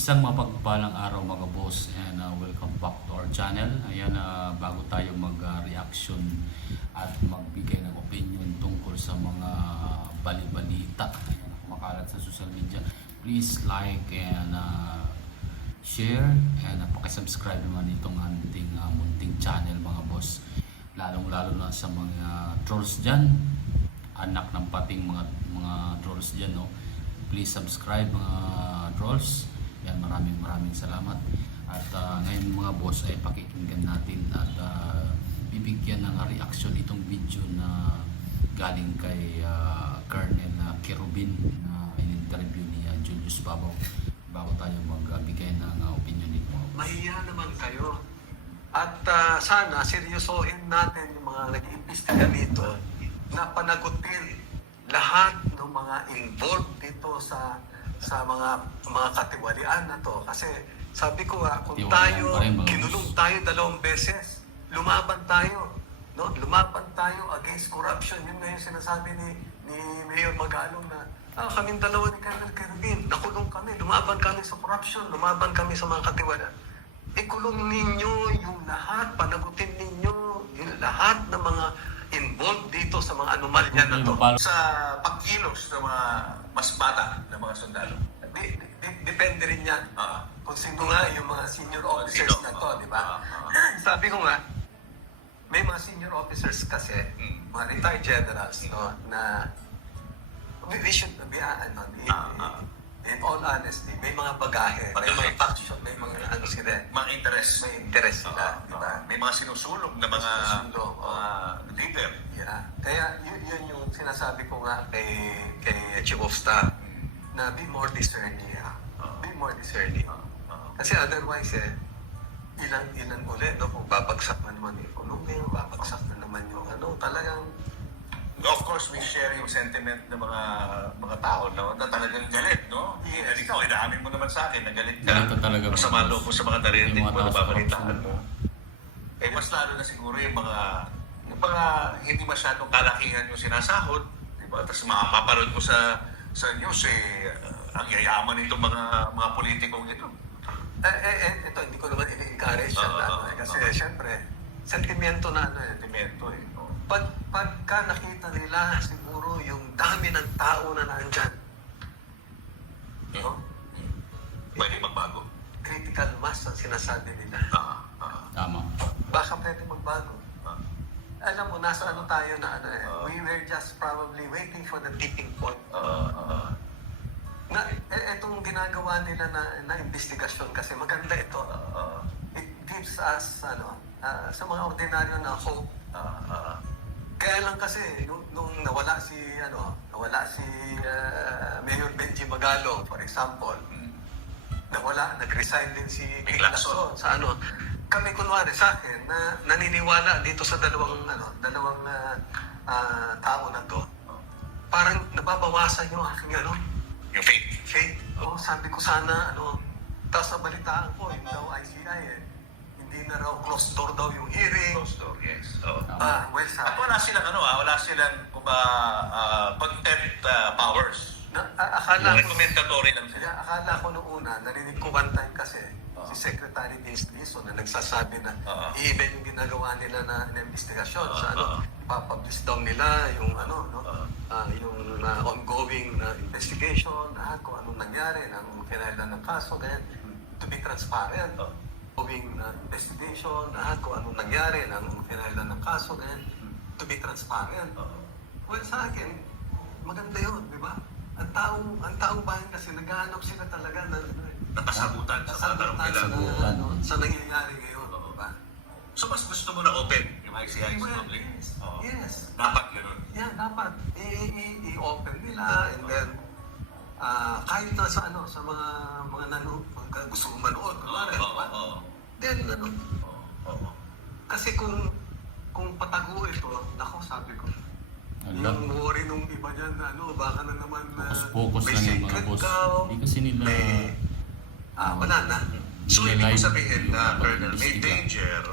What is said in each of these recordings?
Isang mapagpalang araw mga boss, and welcome back to our channel. Ayan, bago tayo mag-reaction at magbigay ng opinion tungkol sa mga bali-balita ayan, kumakalat sa social media, please like and share and pakisubscribe naman itong ating munting channel mga boss. Lalong-lalo na sa mga trolls dyan, anak ng pating mga trolls dyan, no? Please subscribe mga trolls. Yan, maraming salamat. At ngayon mga boss ay pakikinggan natin at bibigyan ng reaction itong video na galing kay Colonel Kerubin na in-interview ni Julius Babaw. Bago tayo magbigay ng opinion nito. Mahiya naman kayo. At sana seryosohin natin yung mga nag-iimbestiga dito na panagutin lahat ng mga involved dito sa mga katiwalian na to. Kasi sabi ko kung tayo, kinulong tayo 2 beses, lumaban tayo. No? Lumaban tayo against corruption. Yun na yung sinasabi ni Mayor Magalong na kaming dalawa ni Colonel Kerubin, nakulong kami, lumaban kami sa corruption, lumaban kami sa mga katiwalian. Ikulong ninyo yung lahat, panagutin ninyo yung lahat ng mga involved dito sa mga anomalya na to. Sa pagkilos ng mga mas bata na mga sundalo. Depende rin yan. Kung sino nga yung mga senior officers na to, di ba? Sabi ko nga, may mga senior officers kasi, mga retired generals, no, na we should be, in all honesty, may mga bagahe, may mga faction, may mga ano sila, Mga interest. may interest sila, di ba? May mga sinusulong na mga leader. Yeah. Kaya yun yung sinasabi ko nga kay Chief of Staff na be more discerning. Be more discerning. Kasi otherwise ilan ulit no, kung babagsak na naman yung economy, babagsak na naman yung talagang Of course, we share yung sentiment ng mga tao na talagang galit, no? Yes. Ikaw, idaamin mo naman sa akin na galit ka. Galit ka talaga. Masama loob mo sa mga narinig mo, nababalitaan mo. corruption. Mas lalo na siguro yung mga hindi masyadong kalakihan yung sinasahod, di ba? Tapos mapapanood mo sa news, ang yayaman itong mga politikong ito. ito hindi ko naman i-encourage kasi syempre sentimento na sentimento pagka nakita nila siguro yung dami ng tao na nandyan, no? Pwede magbago. Critical mass ang sinasabi nila. Tama. Baka pwede magbago. Alam mo, nasa tayo na we were just probably waiting for the tipping point. Etong ginagawa nila na investigasyon kasi maganda ito. It gives us sa mga ordinaryo na hope. Kaya lang kasi nung nawala si Mayor Benji Magalong, for example, nag-resign din si Big Lacson sa kami kunwari sa akin na naniniwala dito sa dalawang tao na to. Parang nababawasan yung aking Yung faith. faith. Sabi ko sana tapos nabalitaan ko yung daw ICI hindi na raw closed door daw yung hearing. Closed door, yes. Well, At wala silang contempt powers. Akala ko Recommendatory lang sila. akala ko noong una, narinig ko one time kasi si Secretary Vince Dizon na nagsasabi na i-iba yung ginagawa nila na investigasyon sa ipapublish daw nila yung yung ongoing na investigation, kung anong nangyari, anong kinailan ng kaso, ganyan, to be transparent. Ongoing na investigation, kung anong nangyari, anong kinailan ng kaso, ganyan, to be transparent. Well, sa akin, maganda yun, di ba? Ang taong bayan kasi naghahanap sila talaga na Nakasagutan sa mga tanong nila. sa nangyayari ngayon, di ba? So mas gusto mo na open yung ICI sa public? Yes. Dapat gano'n. Yeah, dapat i-open nila and then kahit na sa mga nanood, gusto mong manood, di ba? Then kasi kung patago ito, nako sabi ko, yung worry nung iba dyan na baka na naman Focus may lang yung mga secret boss. ka, Hindi kasi nila wala na. So ibig ko sabihin na, yung Colonel, may imbestiga. danger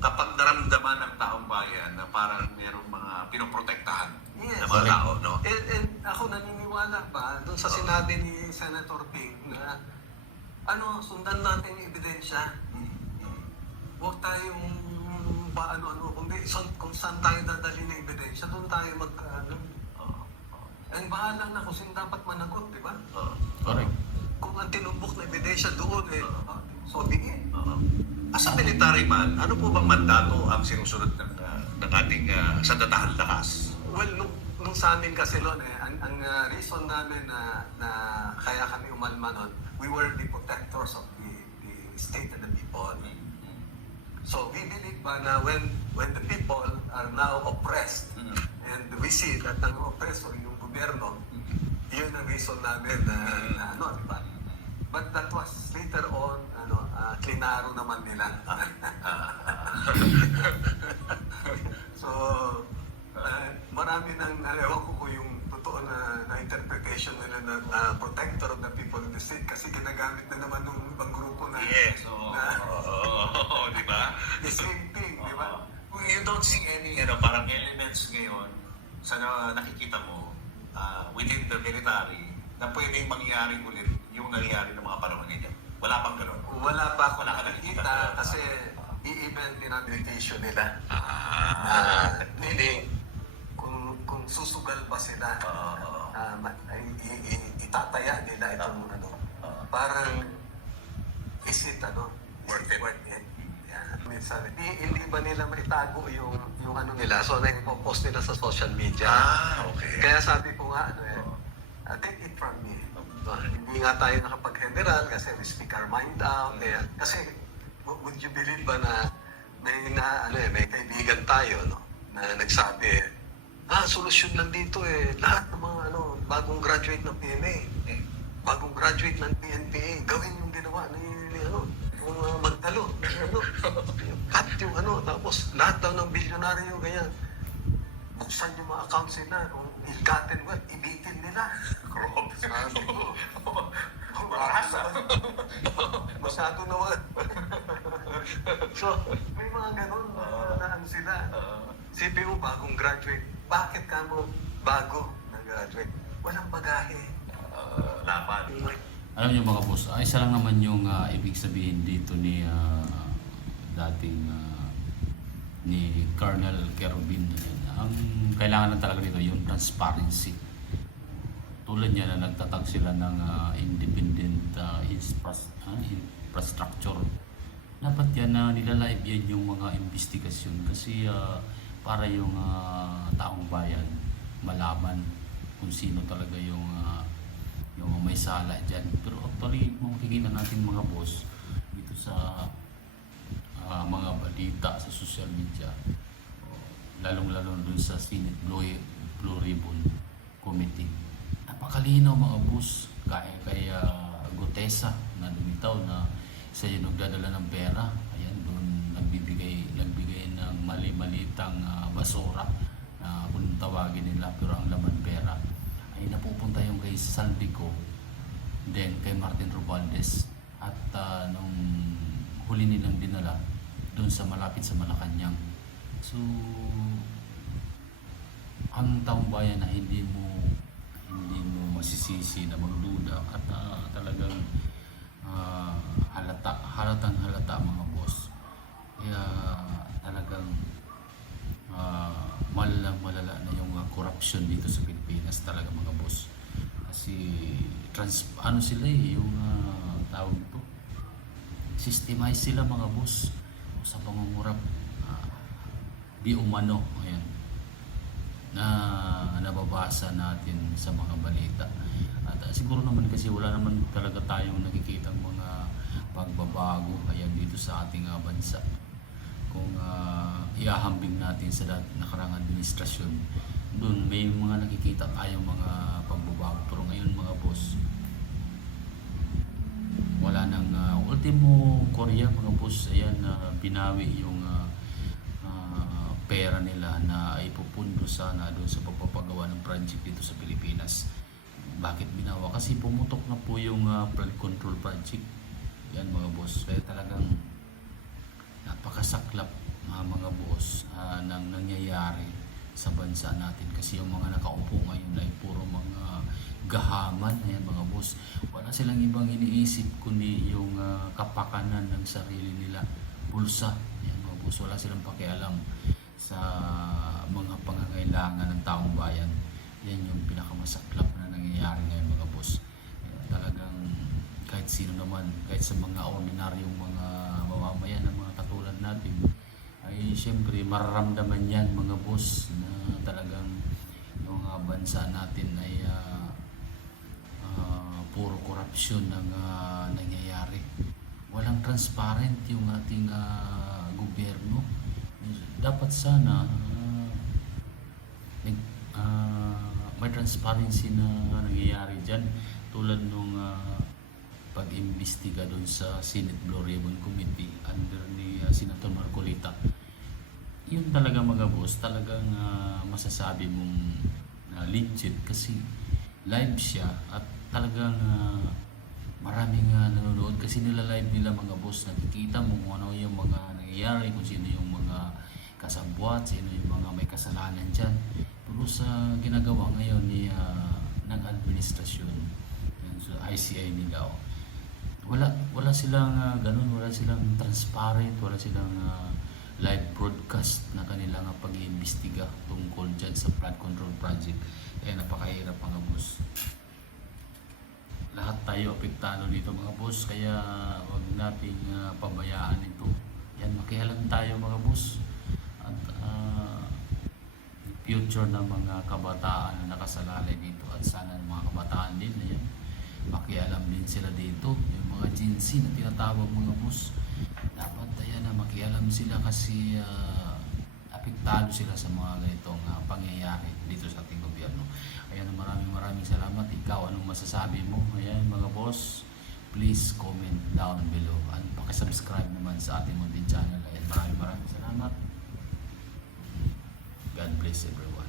kapag naramdaman ng taong bayan na parang merong mga pinoprotektahan Yes. na mga tao, no? And ako naniniwala pa doon sa sinabi ni Senator Ping na sundan natin yung ebidensya. Huwag tayong kung saan tayo dadali ng ebidensya, doon tayo ang bahala na kung sino dapat managot, di ba? Correct. Kung ang tinumbok na ebidensya doon, so bigyan. As a military man, ano po bang mandato ang sinusunod ng ating sandatahang lakas? Well, nung sa amin kasi noon, ang reason namin na kaya kami umalma noon, we were the protectors of the state and the people. So we believe ba na when the people are now oppressed, and we see that ang oppressor yung gobyerno, yun ang reason namin na di ba? But that was later on, klinaro naman nila. So, marami nang, ewan ko kung yung totoo na interpretation nila na protector of the people of the state kasi ginagamit na naman ng ibang grupo na Yes, di ba? the same thing, di ba? You don't see any parang elements ngayon sa nakikita mo within the military na pwedeng mangyari ulit yung nangyari ng mga panahon ninyo. Wala pang gano'n. Wala pa ako Wala ka nakikita nakikita. kasi i-email din ang meditation nila. Meaning, kung susugal ba sila, itataya nila itong parang is it Worth it. Yeah. Minsan, hindi ba nila maitago yung nila? So, nag-post nila sa social media. Okay. Kaya sabi ko nga, take it from me. Hindi nga tayo nakapag-general kasi we speak our mind out. Kasi, would you believe ba na may kaibigan tayo, na nagsabi, solusyon lang dito lahat ng mga bagong graduate ng PNA, bagong graduate ng PNPA, gawin yung ginawa ni yung magdalo, cut yung tapos lahat daw ng bilyonaryo, ganyan, buksan yung mga accounts nila, kung ill-gotten wealth, ibitin nila. Sabi ko, masyado naman. So, may mga ganun na sila. Sabi mo, bagong graduate. Bakit ka mo bago na graduate? Walang bagahe. Laban. Alam niyo mga boss, isa lang naman yung ibig sabihin dito ni dating ni Colonel Kerubin. Ang kailangan lang talaga dito yung transparency. Tulad niya na nagtatag sila ng independent infrastructure. Dapat yan na nilalive yan yung mga investigasyon kasi para yung taong bayan malaman kung sino talaga yung may sala dyan. Pero actually, makikita natin mga boss dito sa mga balita sa social media, lalong-lalo dun sa Senate Blue Ribbon Committee. Napakalinaw mga boss, kay Gutesa na lumitaw na isa yung nagdadala ng pera. Ayan, doon nagbigay ng mali-malitang basura na kung tawagin nila, pero ang laman pera ay napupunta yung kay Saldico, then kay Martin Romualdez, at nung huli nilang dinala doon sa malapit sa Malacanang. So ang taong bayan na hindi mo masisisi na magduda at talagang halatang halata mga boss. Kaya talagang malala na yung corruption dito sa Pilipinas talaga mga boss. Kasi sila yung tawag ito, systemize sila mga boss sa pangungurap di umano, ayan, na nababasa natin sa mga balita. At siguro naman kasi wala naman talaga tayong nakikitang mga pagbabago ayan dito sa ating bansa. Kung iahambing natin sa nakarang administrasyon, doon may mga nakikita tayong mga pagbabago. Pero ngayon mga boss, wala nang ultimo Korea mga boss, ayan, binawi yung pera nila na ipupundo sana doon sa pagpapagawa ng project dito sa Pilipinas. Bakit binawa? Kasi pumutok na po yung flood control project. Yan mga boss. Kaya talagang napakasaklap mga boss ng nangyayari sa bansa natin. Kasi yung mga nakaupo ngayon ay puro mga gahaman. Ayan mga boss. Wala silang ibang iniisip kundi yung kapakanan ng sarili nila, bulsa. Yan mga boss, wala silang pakialam sa mga pangangailangan ng taong bayan. Yan yung pinakamasaklap na nangyayari ngayon mga boss. Talagang kahit sino naman, kahit sa mga ordinaryong mga mamamayan ng mga katulad natin, ay siyempre mararamdaman yan mga boss na talagang yung bansa natin ay puro korupsyon ang nangyayari. Walang transparent yung ating gobyerno. Dapat sana may transparency na nangyayari dyan, tulad nung pag-imbestiga doon sa Senate Blue Ribbon Committee under ni Senator Marcolita. Yun talaga mga boss, talagang masasabi mong legit kasi live siya at talagang maraming nanonood kasi nila live nila mga boss. Nakikita mo kung ano yung mga nangyayari, kung sino yung mga kasabwat, sino yung mga may kasalanan dyan. Pero sa ginagawa ngayon ni ng administrasyon, yan, so ICI nila, wala silang ganun, wala silang transparent, wala silang live broadcast na kanilang pag-iimbestiga tungkol dyan sa flood control project. Kaya napakahirap mga boss. Lahat tayo apektado dito mga boss, kaya wag nating pabayaan ito. Yan, makialam tayo mga boss. At future ng mga kabataan na nakasalalay dito, at sana ng mga kabataan din na yan, makialam din sila dito. Yung mga Gen Z na tinatawag mga boss, dapat ayan na makialam sila kasi apektado sila sa mga ganitong pangyayari dito sa ating gobyerno. Ayan, maraming salamat. Ikaw, anong masasabi mo? Ayan mga boss, please comment down below at pakisubscribe naman sa ating munting channel. Ayan, maraming salamat. God bless everyone.